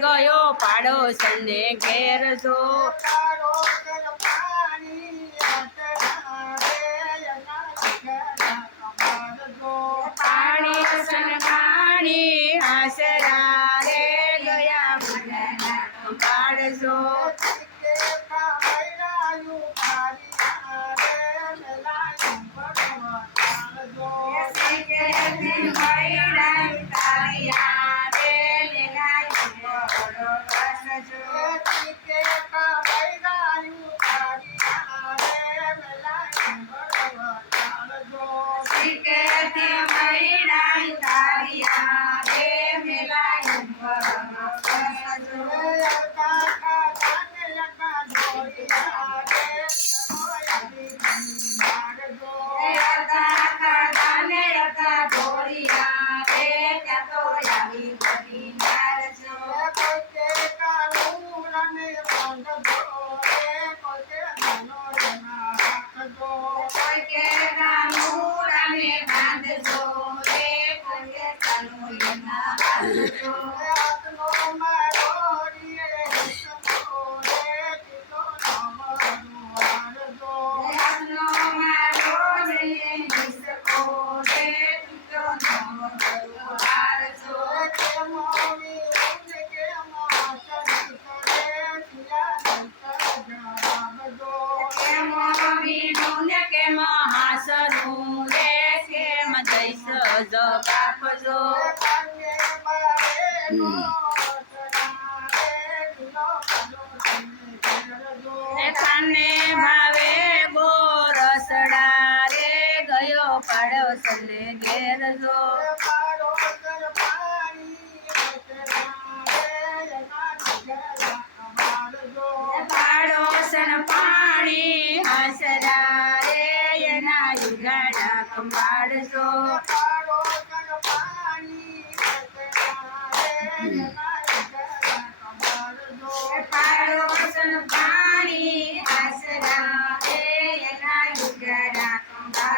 પાડોશને ઘેર જો. તારો Oh, જઈશ જવાબજો ખાને ભાવે ગોરસડા રે ગયો પાડોશને ઘેર પાડોશન પાણી હસરા રે, એના જુગાડા કમાડજો પાણી આસરા એ એના યુગરા કુંભાર